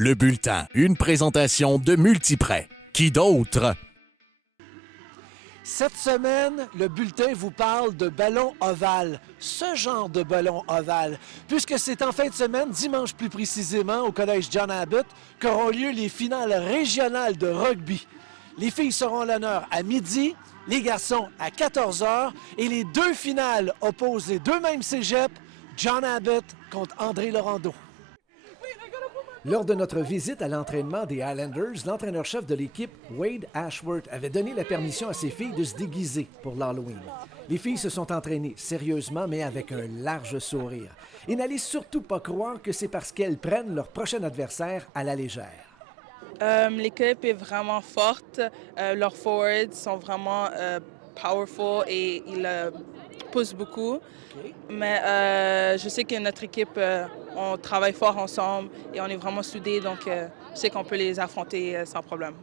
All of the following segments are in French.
Le bulletin, une présentation de Multiprêt. Qui d'autre? Cette semaine, le bulletin vous parle de ballon ovale, ce genre de ballon ovale, puisque c'est en fin de semaine, dimanche plus précisément, au collège John Abbott, qu'auront lieu les finales régionales de rugby. Les filles seront à l'honneur à midi, les garçons à 14 h, et les deux finales opposent les deux mêmes cégeps, John Abbott contre André Laurando. Lors de notre visite à l'entraînement des Highlanders, l'entraîneur-chef de l'équipe, Wade Ashworth, avait donné la permission à ses filles de se déguiser pour l'Halloween. Les filles se sont entraînées sérieusement, mais avec un large sourire. Et n'allez surtout pas croire que c'est parce qu'elles prennent leur prochain adversaire à la légère. L'équipe est vraiment forte. Leurs forwards sont vraiment powerful et ils poussent beaucoup. Okay. Mais je sais que notre équipe, on travaille fort ensemble et on est vraiment soudés, donc je sais qu'on peut les affronter sans problème.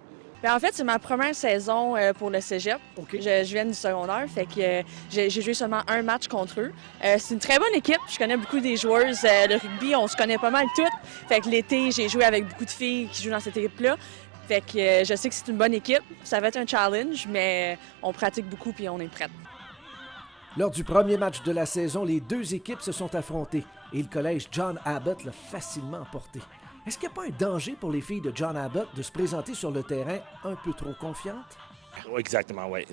Bien, en fait, c'est ma première saison pour le cégep. Okay. Je viens du secondaire, fait que j'ai joué seulement un match contre eux. C'est une très bonne équipe. Je connais beaucoup des joueurs de rugby. On se connaît pas mal toutes. Fait que l'été, j'ai joué avec beaucoup de filles qui jouent dans cette équipe-là. Fait que je sais que c'est une bonne équipe. Ça va être un challenge, mais on pratique beaucoup puis on est prêts. Lors du premier match de la saison, les deux équipes se sont affrontées et le collège John Abbott l'a facilement emporté. Est-ce qu'il n'y a pas un danger pour les filles de John Abbott de se présenter sur le terrain un peu trop confiantes? Exactement, oui.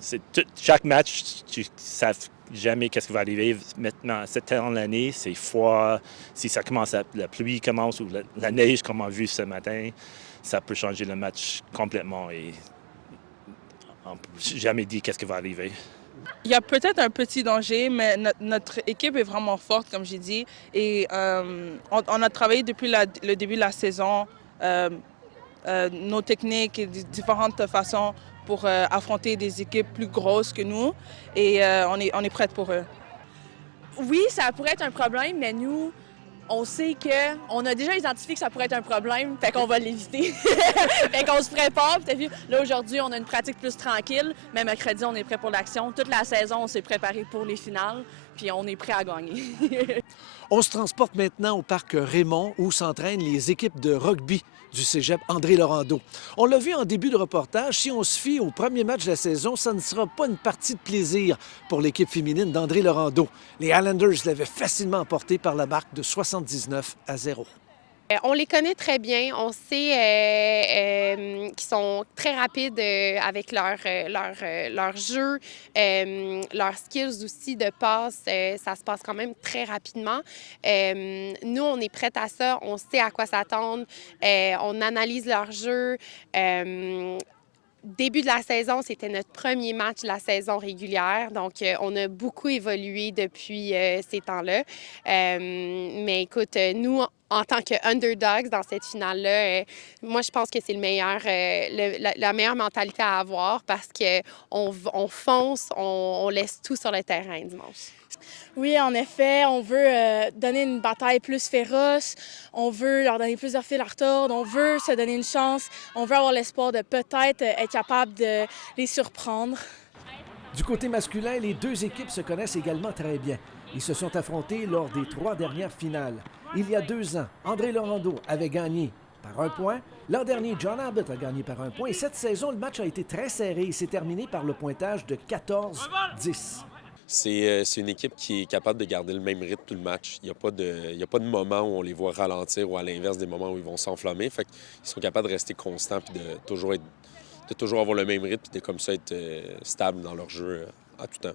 Chaque match, tu ne sais jamais qu'est-ce qui va arriver. Maintenant, cette temps de l'année, c'est froid. Si ça commence, la pluie commence ou la neige, comme on a vu ce matin, ça peut changer le match complètement et on ne peut jamais dire qu'est-ce qui va arriver. Il y a peut-être un petit danger, mais notre équipe est vraiment forte, comme j'ai dit. Et on a travaillé depuis le début de la saison, nos techniques et différentes façons pour affronter des équipes plus grosses que nous. Et on est prêts pour eux. Oui, ça pourrait être un problème, mais nous, on sait qu'on a déjà identifié que ça pourrait être un problème, fait qu'on va l'éviter. Fait qu'on se prépare. Puis là, aujourd'hui, on a une pratique plus tranquille, mais mercredi, on est prêt pour l'action. Toute la saison, on s'est préparé pour les finales, puis on est prêt à gagner. On se transporte maintenant au parc Raymond, où s'entraînent les équipes de rugby du cégep André Laurando. On l'a vu en début de reportage, si on se fie au premier match de la saison, ça ne sera pas une partie de plaisir pour l'équipe féminine d'André Laurando. Les Highlanders l'avaient facilement emporté par la marque de 79-0. On les connaît très bien. On sait qu'ils sont très rapides avec leur jeu, leurs skills aussi de passe. Ça se passe quand même très rapidement. Nous, on est prêts à ça. On sait à quoi s'attendre. On analyse leur jeu. Début de la saison, c'était notre premier match de la saison régulière. Donc, on a beaucoup évolué depuis ces temps-là. Mais écoute, nous, en tant que-underdogs dans cette finale-là, moi, je pense que c'est la meilleure mentalité à avoir parce qu'on fonce, on laisse tout sur le terrain dimanche. Oui, en effet, on veut donner une bataille plus féroce, on veut leur donner plusieurs fils à retordre, on veut se donner une chance, on veut avoir l'espoir de peut-être être capable de les surprendre. Du côté masculin, les deux équipes se connaissent également très bien. Ils se sont affrontés lors des 3 dernières finales. Il y a 2 ans, André Laurando avait gagné par 1 point. L'an dernier, John Abbott a gagné par 1 point. Et cette saison, le match a été très serré. Il s'est terminé par le pointage de 14-10. C'est une équipe qui est capable de garder le même rythme tout le match. Il n'y a pas de moment où on les voit ralentir ou à l'inverse des moments où ils vont s'enflammer. Fait qu'ils sont capables de rester constants et de toujours avoir le même rythme et de comme ça être stable dans leur jeu à tout temps.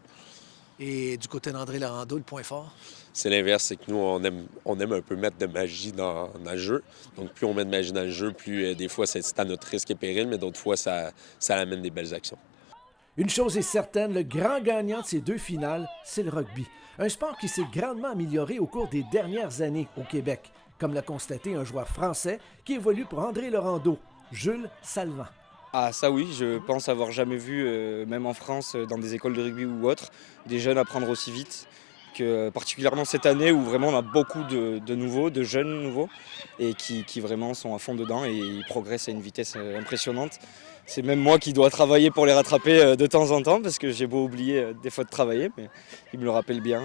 Et du côté d'André Laurando, le point fort? C'est l'inverse, c'est que nous, on aime un peu mettre de magie dans le jeu. Donc, plus on met de magie dans le jeu, plus des fois, c'est à notre risque et péril, mais d'autres fois, ça amène des belles actions. Une chose est certaine, le grand gagnant de ces 2 finales, c'est le rugby. Un sport qui s'est grandement amélioré au cours des dernières années au Québec, comme l'a constaté un joueur français qui évolue pour André Laurando, Jules Salvant. Ah ça oui, je pense avoir jamais vu, même en France, dans des écoles de rugby ou autres, des jeunes apprendre aussi vite. Que, particulièrement cette année où vraiment on a beaucoup de nouveaux, de jeunes nouveaux, et qui vraiment sont à fond dedans et ils progressent à une vitesse impressionnante. C'est même moi qui dois travailler pour les rattraper de temps en temps parce que j'ai beau oublier des fois de travailler, mais ils me le rappellent bien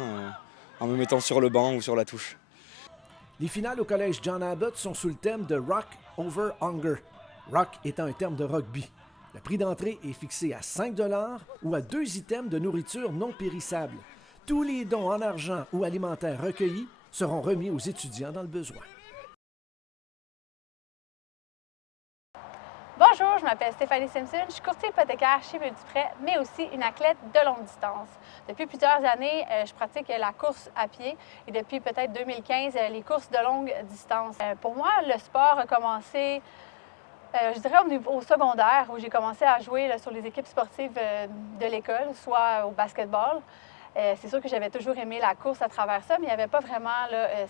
en me mettant sur le banc ou sur la touche. Les finales au collège John Abbott sont sous le thème de Rock over Hunger. Rock étant un terme de rugby. Le prix d'entrée est fixé à 5 $ ou à 2 items de nourriture non périssable. Tous les dons en argent ou alimentaires recueillis seront remis aux étudiants dans le besoin. Bonjour, je m'appelle Stéphanie Simpson, je suis courtier hypothécaire chez Multiprêt, mais aussi une athlète de longue distance. Depuis plusieurs années, je pratique la course à pied et depuis peut-être 2015, les courses de longue distance. Pour moi, le sport a commencé, je dirais au secondaire, où j'ai commencé à jouer sur les équipes sportives de l'école, soit au basketball. C'est sûr que j'avais toujours aimé la course à travers ça, mais il n'y avait pas vraiment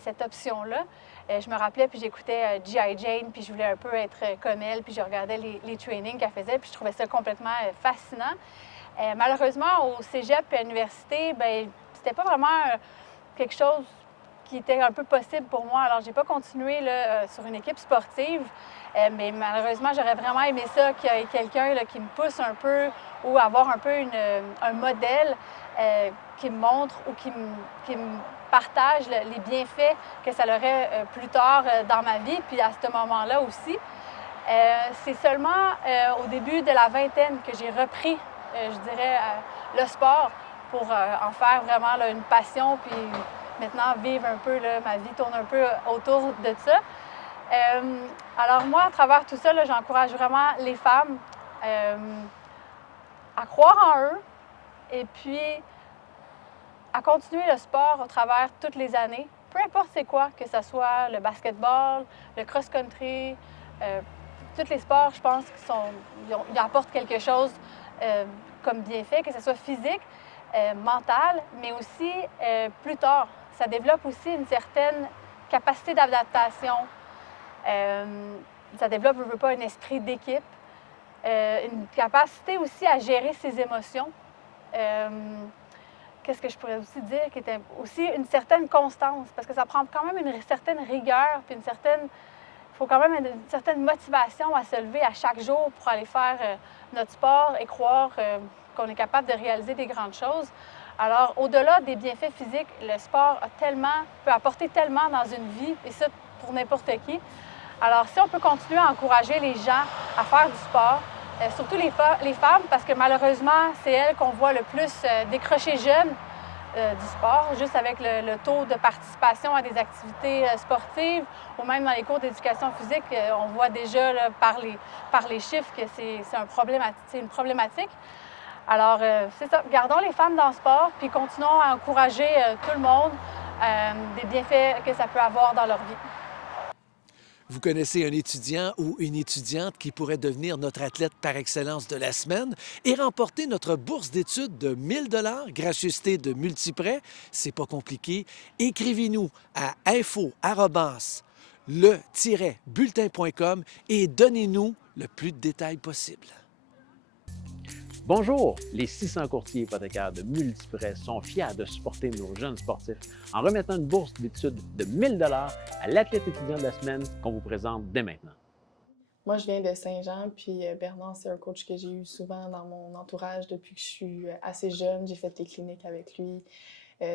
cette option-là. Je me rappelais, puis j'écoutais G.I. Jane, puis je voulais un peu être comme elle, puis je regardais les trainings qu'elle faisait, puis je trouvais ça complètement fascinant. Malheureusement, au cégep et à l'université, bien, c'était pas vraiment quelque chose qui était un peu possible pour moi. Alors, j'ai pas continué sur une équipe sportive, mais malheureusement, j'aurais vraiment aimé ça, qu'il y ait quelqu'un qui me pousse un peu ou avoir un peu un modèle qui me montre ou qui me partage les bienfaits que ça aurait plus tard dans ma vie, puis à ce moment-là aussi. C'est seulement au début de la vingtaine que j'ai repris, je dirais, le sport pour en faire vraiment une passion, puis maintenant vivre un peu, ma vie tourne un peu autour de ça. Alors moi, à travers tout ça, j'encourage vraiment les femmes à croire en eux et puis à continuer le sport au travers toutes les années, peu importe c'est quoi, que ce soit le basketball, le cross-country, tous les sports, je pense qu'ils apportent quelque chose comme bienfait, que ce soit physique, mental, mais aussi plus tard. Ça développe aussi une certaine capacité d'adaptation. Ça développe, je veux pas, un esprit d'équipe, une capacité aussi à gérer ses émotions. Qu'est-ce que je pourrais aussi dire, qui était aussi une certaine constance, parce que ça prend quand même une certaine rigueur, puis il faut quand même une certaine motivation à se lever à chaque jour pour aller faire notre sport et croire qu'on est capable de réaliser des grandes choses. Alors, au-delà des bienfaits physiques, le sport peut apporter tellement dans une vie, et ça pour n'importe qui. Alors, si on peut continuer à encourager les gens à faire du sport, surtout les femmes, parce que malheureusement, c'est elles qu'on voit le plus décrocher jeunes du sport, juste avec le taux de participation à des activités sportives ou même dans les cours d'éducation physique, on voit déjà par les chiffres que c'est une problématique. Alors, c'est ça, gardons les femmes dans le sport, puis continuons à encourager tout le monde des bienfaits que ça peut avoir dans leur vie. Vous connaissez un étudiant ou une étudiante qui pourrait devenir notre athlète par excellence de la semaine et remporter notre bourse d'études de 1 000 $, gracieuseté de Multiprêt? C'est pas compliqué. Écrivez-nous à info@le-bulletin.com et donnez-nous le plus de détails possible. Bonjour! Les 600 courtiers hypothécaires de Multiprêt sont fiers de supporter nos jeunes sportifs en remettant une bourse d'études de 1 000 $ à l'athlète étudiant de la semaine qu'on vous présente dès maintenant. Moi, je viens de Saint-Jean, puis Bernard, c'est un coach que j'ai eu souvent dans mon entourage depuis que je suis assez jeune. J'ai fait des cliniques avec lui,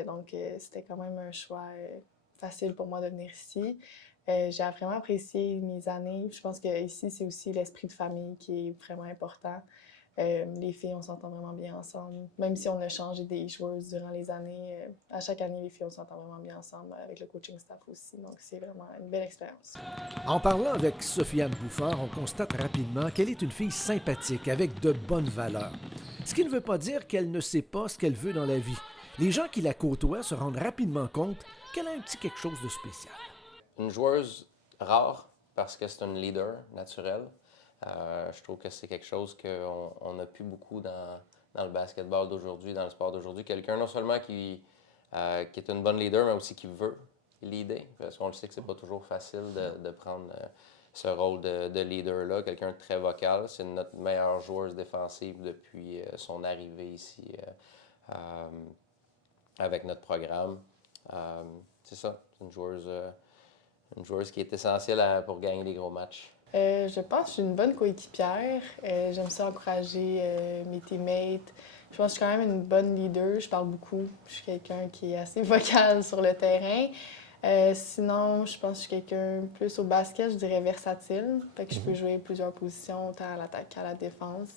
donc c'était quand même un choix facile pour moi de venir ici. J'ai vraiment apprécié mes années. Je pense qu'ici, c'est aussi l'esprit de famille qui est vraiment important. Les filles, on s'entend vraiment bien ensemble. Même si on a changé des joueuses durant les années, à chaque année, les filles, on s'entend vraiment bien ensemble avec le coaching staff aussi. Donc, c'est vraiment une belle expérience. En parlant avec Sofiane Bouffard, on constate rapidement qu'elle est une fille sympathique, avec de bonnes valeurs. Ce qui ne veut pas dire qu'elle ne sait pas ce qu'elle veut dans la vie. Les gens qui la côtoient se rendent rapidement compte qu'elle a un petit quelque chose de spécial. Une joueuse rare parce que c'est une leader naturelle. Je trouve que c'est quelque chose qu'on n'a plus beaucoup dans le basketball d'aujourd'hui, dans le sport d'aujourd'hui. Quelqu'un non seulement qui est une bonne leader, mais aussi qui veut leader. Parce qu'on le sait que c'est pas toujours facile de prendre ce rôle de leader-là. Quelqu'un de très vocal. C'est notre meilleure joueuse défensive depuis son arrivée ici avec notre programme. C'est ça, c'est une joueuse qui est essentielle pour gagner des gros matchs. Je pense que je suis une bonne coéquipière. J'aime ça encourager mes teammates. Je pense que je suis quand même une bonne leader. Je parle beaucoup. Je suis quelqu'un qui est assez vocal sur le terrain. Sinon, je pense que je suis quelqu'un plus au basket, je dirais versatile. Fait que je peux jouer plusieurs positions, autant à l'attaque qu'à la défense.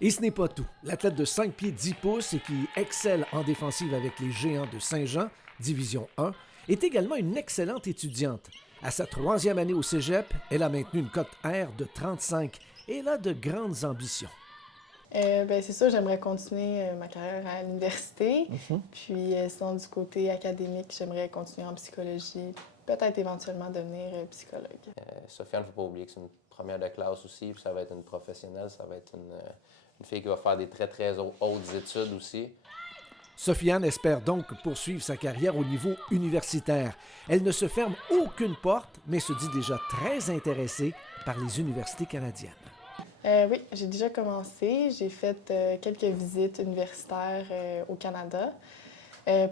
Et ce n'est pas tout. L'athlète de 5 pieds 10 pouces et qui excelle en défensive avec les Géants de Saint-Jean, Division 1, est également une excellente étudiante. À sa 3e année au cégep, elle a maintenu une cote R de 35 et elle a de grandes ambitions. C'est ça, j'aimerais continuer ma carrière à l'université. Puis sinon, du côté académique, j'aimerais continuer en psychologie, peut-être éventuellement devenir psychologue. Sofiane, il ne faut pas oublier que c'est une première de classe aussi, puis ça va être une professionnelle, ça va être une fille qui va faire des très, très hautes études aussi. Sofiane espère donc poursuivre sa carrière au niveau universitaire. Elle ne se ferme aucune porte, mais se dit déjà très intéressée par les universités canadiennes. Oui, j'ai déjà commencé. J'ai fait quelques visites universitaires au Canada.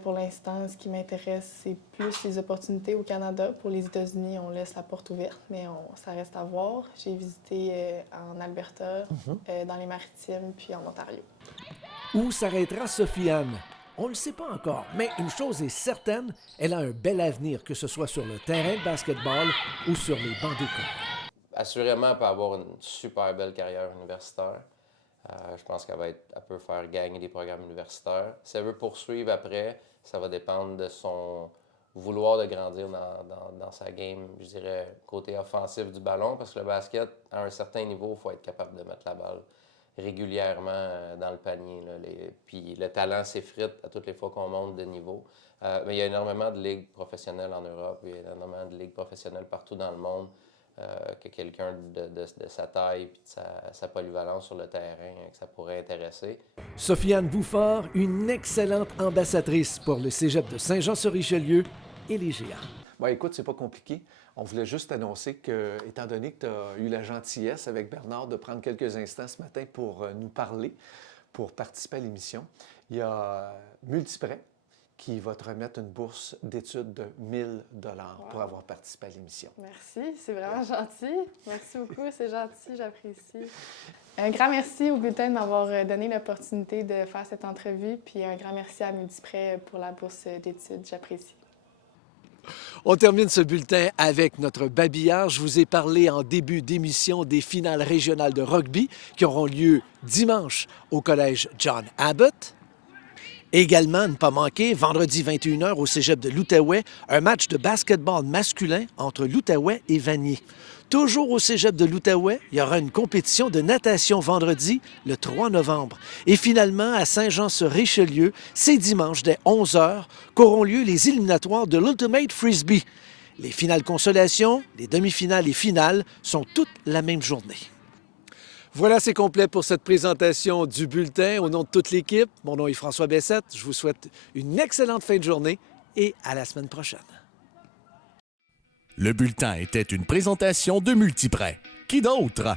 Pour l'instant, ce qui m'intéresse, c'est plus les opportunités au Canada. Pour les États-Unis, on laisse la porte ouverte, mais ça reste à voir. J'ai visité en Alberta, dans les Maritimes, puis en Ontario. Où s'arrêtera Sofiane? On ne le sait pas encore, mais une chose est certaine, elle a un bel avenir, que ce soit sur le terrain de basketball ou sur les bancs d'école. Assurément, elle peut avoir une super belle carrière universitaire. Je pense qu'elle peut faire gagner des programmes universitaires. Si elle veut poursuivre après, ça va dépendre de son vouloir de grandir dans sa game, je dirais, côté offensif du ballon, parce que le basket, à un certain niveau, il faut être capable de mettre la balle régulièrement dans le panier. Puis le talent s'effrite à toutes les fois qu'on monte de niveau. Mais il y a énormément de ligues professionnelles en Europe, il y a énormément de ligues professionnelles partout dans le monde. Que quelqu'un de sa taille et de sa polyvalence sur le terrain, que ça pourrait intéresser. Sofiane Bouffard, une excellente ambassadrice pour le cégep de Saint-Jean-sur-Richelieu et les Géants. Bien, écoute, c'est pas compliqué. On voulait juste annoncer que, étant donné que tu as eu la gentillesse avec Bernard de prendre quelques instants ce matin pour nous parler, pour participer à l'émission, il y a Multiprêt qui va te remettre une bourse d'études de 1 000 $ pour avoir participé à l'émission. Merci, c'est vraiment gentil. Merci beaucoup, c'est gentil, j'apprécie. Un grand merci au bulletin de m'avoir donné l'opportunité de faire cette entrevue, puis un grand merci à Multiprêt pour la bourse d'études, j'apprécie. On termine ce bulletin avec notre babillard. Je vous ai parlé en début d'émission des finales régionales de rugby qui auront lieu dimanche au collège John Abbott. Également, ne pas manquer, vendredi 21h au cégep de l'Outaouais, un match de basketball masculin entre l'Outaouais et Vanier. Toujours au cégep de l'Outaouais, il y aura une compétition de natation vendredi, le 3 novembre. Et finalement, à Saint-Jean-sur-Richelieu, c'est dimanche dès 11h qu'auront lieu les éliminatoires de l'Ultimate Frisbee. Les finales consolation, les demi-finales et finales sont toutes la même journée. Voilà, c'est complet pour cette présentation du bulletin. Au nom de toute l'équipe, mon nom est François Bessette. Je vous souhaite une excellente fin de journée et à la semaine prochaine. Le bulletin était une présentation de Multiprêt. Qui d'autre?